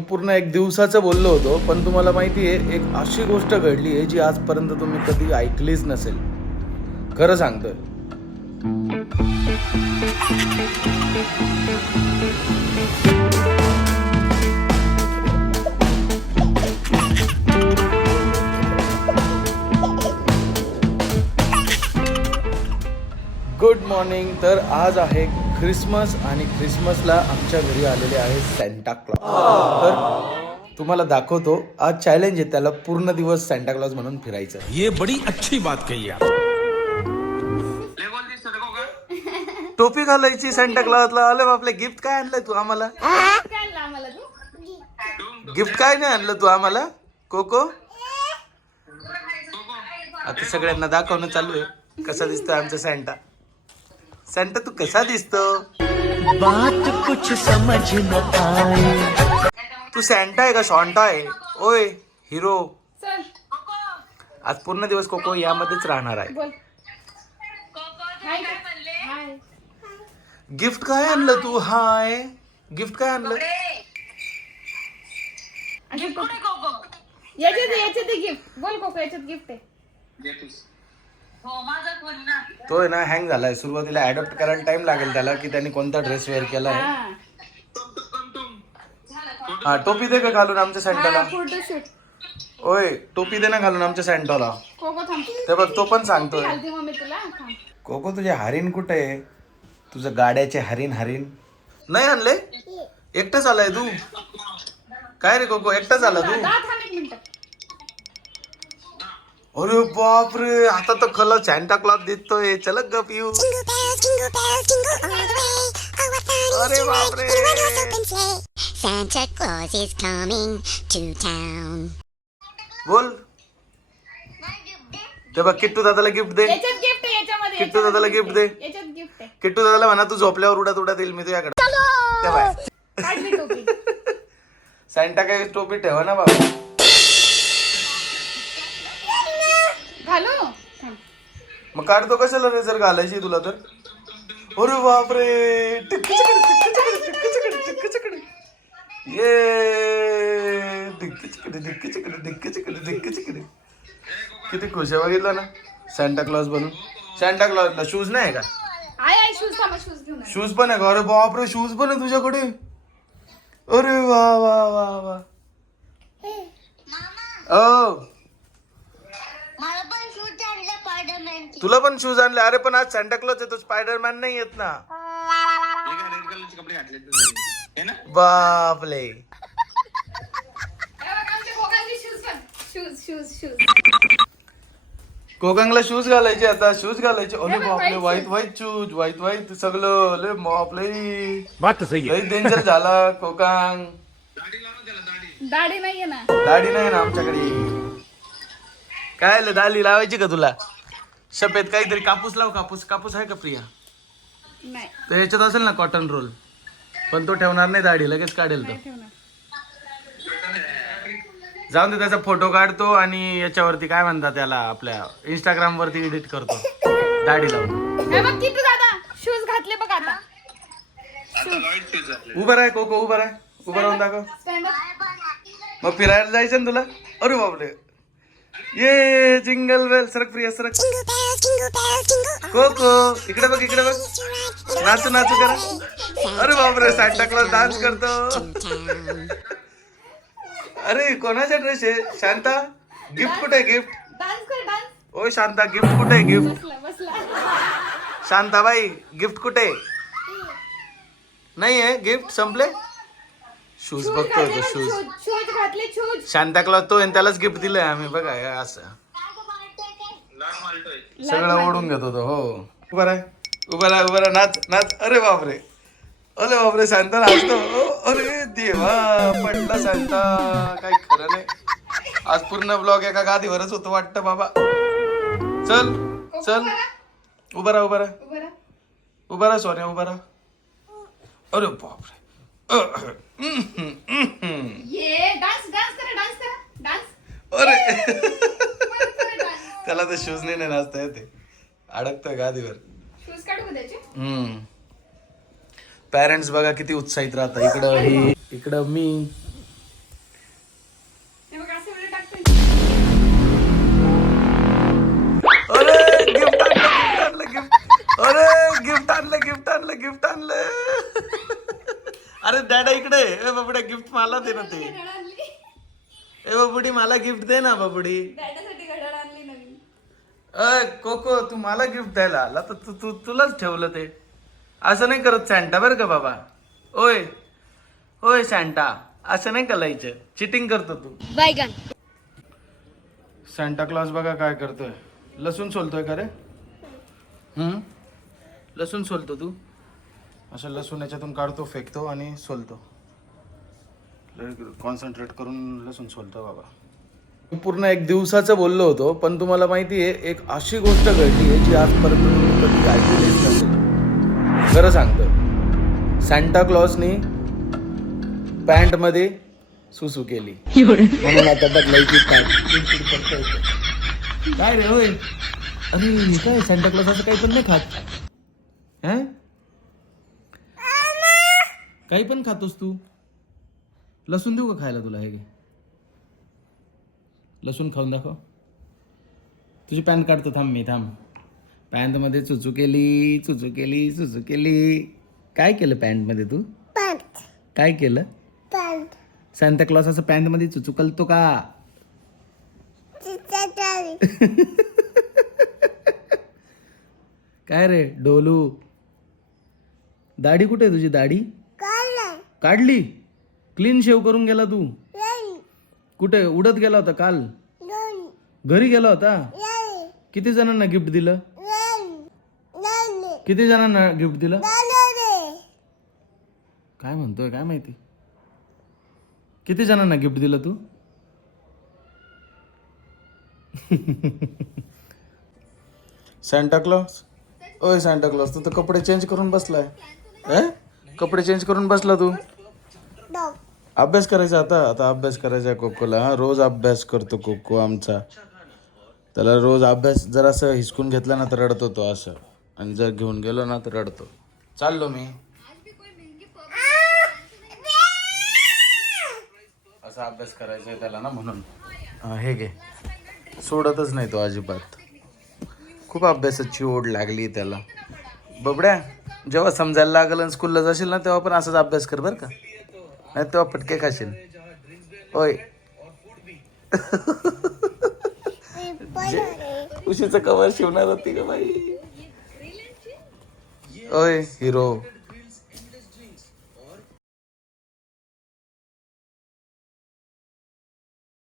पूर्ण एक दिवसाचं बोललो होतो, पण तुम्हाला माहिती आहे एक अशी गोष्ट घडली आहे जी आजपर्यंत तुम्ही कधी ऐकलीच नसेल. खरं सांगतोय. Good morning. तर आज आहे ख्रिसमस आणि ख्रिसमसला आमच्या घरी आलेले आहे सॅन्टा क्लॉज. तर तुम्हाला दाखवतो. आज चॅलेंज आहे त्याला पूर्ण दिवस सॅन्टा क्लॉज म्हणून फिरायचं. ये बड़ी अच्छी बात कही आप. टोपी घालायची सॅन्टा क्लॉजला. आले बापले. गिफ्ट काय आणलंय तू आम्हाला? गिफ्ट काय नाही आणलं तू आम्हाला कोको? आता सगळ्यांना दाखवणं चालू आहे कसा दिसतोय आमचा सॅन्टा. सॅन्टा तू कसा दिसतो? बात कुछ समझ न आए. तू सॅन्टा आहे का शॉन्टा आहे? ओय हिरो. आज पूर्ण दिवस कोको यामध्येच राहणार आहे. गिफ्ट काय आणलं तू? हाय गिफ्ट काय आणलं? याच्यात गिफ्ट बोल कोको. याच्यात गिफ्ट आहे. तो आहे ना हँग झालाय. सुरुवातीला अडॉप्ट करायला टाइम लागेल त्याला की त्यांनी कोणता ड्रेस वेअर केला आहे. हा टोपी दे का घालून आमच्या सॅन्टाला? फोटोशूट. ओय टोपी दे ना घालून आमच्या सॅन्टाला. कोको थांब. ते बघ तो पण सांगतोय. घालते मम्मी तुला. थांब. कोको तुझे हरिण कुठे आहे? तुझं गाड्याचे हरिण नाही आणले? एकटाच आलाय तू? काय रे कोको एकटाच आला तू? थांब एक मिनिट. अरे बापरे. आता तर खरं सॅन्टा क्लॉज दिसतोय. चल ग पिऊ. अरे बापरे. Santa Claus is coming to town. बोल. ते बघ किट्टू दादाला गिफ्ट दे. याच्यात गिफ्ट आहे. याच्यामध्ये किट्टू दादाला गिफ्ट दे. याच्यात गिफ्ट आहे. किट्टू दादाला म्हणा तू झोपल्यावर उडत येईल मी तुझ्याकडे. ते बाय. काढली टोपी. सॅन्टा काय टोपी ठेवा ना बाबा. घालू. थांब. मग काढतो कशाला रे जर घालायची तुला तर? अरे बापरे. ये किती खुश आहे बघितलं ना सॅन्टा क्लॉज बनून. सॅन्टा क्लॉजला शूज नाही का? I shoes. थांबा शूज घेऊन आले. शूज पण आहे का? अरे बापरे शूज पण आहे तुझ्याकडे. अरे वा वा वा वा. ओ मला पण शूज आणले स्पायडरमॅनचे. तुला पण शूज आणले? अरे पण आज सॅन्टा क्लॉज आहे तो स्पायडरमॅन नाही येत ना. बापले. कोकंगला शूज घालायचे आता. शूज घालायचे. अरे बापले. White shoes. व्हाईट सगळं. अरे बापले. बात तो सही है. लई डेंजर झाला कोकांग. दाढी नाहीये ना. दाढी नाही ना आमच्याकडे. काय दाढी लावायची का तुला? सफेद काहीतरी कापूस लाव. कापूस आहे का प्रिया? नाही तर याच्यात असेल ना कॉटन रोल. पण तो ठेवणार नाही दाढी. लगेच काढेल तो. ठेवणार. जाऊन दे. त्याचा फोटो काढतो आणि याच्यावरती काय म्हणतात त्याला आपल्या इंस्टाग्राम वरती एडिट करतो दाढी लावून. हे बघ किती दादा शूज घातले बघ आता. उभं राह कोको. उभं राहून दाखव. Stand up. मग फिरायला जायचं ना तुला? अरे बापरे. ये जिंगल बेल. सरक प्रिया सरक. कोको इकडे बघ. नाचू करा. अरे बापरे. सॅन्टा क्लॉज डान्स करतो. अरे कोणाचा ड्रेस आहे? शांता गिफ्ट कुठे आहे? गिफ्ट. डान्स कर डान्स. ओय शांता गिफ्ट कुठे आहे? गिफ्ट. बसला. शांताबाई गिफ्ट कुठे आहे? नाही आहे गिफ्ट. संपले. शूज बघतोय तो. शूज घातले. शूज. शांता क्लॉज तो आणि त्यालाच गिफ्ट दिलंय आम्ही. बघा असं सगळं ओढून घेतो तो. हो उभा राह. नाच. अरे बापरे. शांता नाचतो. अरे देवा पडला शांता. काही खरं नाही. आज पूर्ण ब्लॉग एका गादीवरच होतो वाटतं बाबा. चल उभा राहा सोन्या. उभा राहा. अरे बापरे. ये डान्स करा. अरे त्याला तर शूज नाही नाचता येते. अडकतोय गादीवर. शूज काढू त्याचे. पॅरेंट्स बघा किती उत्साहित राहतात. इकडं मी गिफ्ट आणलं अरे डॅडा इकडे ए बाबड्या गिफ्ट मला दे ना ते घड्याळ आणली ए बाबुडी मला गिफ्ट दे ना बाबुडी डॅडासाठी घड्याळ आणली नवीन. अय कोको तू मला गिफ्ट द्यायला आला तर तुलाच ठेवलं ते असं नाही करत सॅन्टा बरं का बाबा. ओय ओय सॅन्टा असं नाही करायचं चिटिंग करतो तू. सॅन्टा क्लॉज बघा काय करतोय लसूण सोलतोय का रे लसूण सोलतो तू असं लसूण याच्यातून काढतो फेकतो आणि सोलतो कॉन्सन्ट्रेट करून लसूण सोलतो बाबा. मी पूर्ण एक दिवसाचं बोललो होतो पण तुम्हाला माहिती आहे एक अशी गोष्ट घडली आहे जी आजपर्यंत तुम्ही कधी ऐकलेलीच नसेल. खरं सांगतो सॅन्टा क्लॉजनी पॅन्टमध्ये सुसू केली म्हणून आता बदलायची पॅन्ट. काय रे होय अरे काय सॅन्टा क्लॉज असं काही पण नाही खात हं काही पण खातोस तू. लसूण देऊ का खायला तुला हे घे लसूण खाऊन दाखव. तुझी पॅन्ट काढतो थांब पॅन्टमध्ये चुचू केली काय केलं पॅन्टमध्ये तू काय केलं सॅन्टा क्लॉज असं पॅन्टमध्ये चुचू करतो का काय रे डोलू दाढी कुठे आहे तुझी दाढी काढली क्लीन शेव करून गेला तू कुठे उडत गेला होता काल घरी गेला होता. किती जणांना गिफ्ट दिलं काय म्हणतोय काय माहिती किती जणांना गिफ्ट दिलं तू. सॅन्टा क्लॉज ओय सॅन्टा क्लॉज तू तर कपडे चेंज करून बसलाय कपडे चेंज करून बसला तू. अभ्यास करायचा आता अभ्यास करायचा कोकोला. हा रोज अभ्यास करतो कोको आमचा. त्याला रोज अभ्यास जर असं हिसकून घेतला ना तर रडतो तो असं आणि जर घेऊन गेलो ना तर रडतो. चाललो मी असा अभ्यास करायचा आहे त्याला ना म्हणून. हे घे सोडतच नाही तो अजिबात. खूप अभ्यासाची ओढ लागली त्याला. बबड्या जेव्हा समजायला लागेल आणि स्कूलला जाशील ना तेव्हा पण असाच अभ्यास कर बरं का नाही तेव्हा फटके खाशील. ओय उशीचं कवर शिवणार होती का बाई. ओय हिरो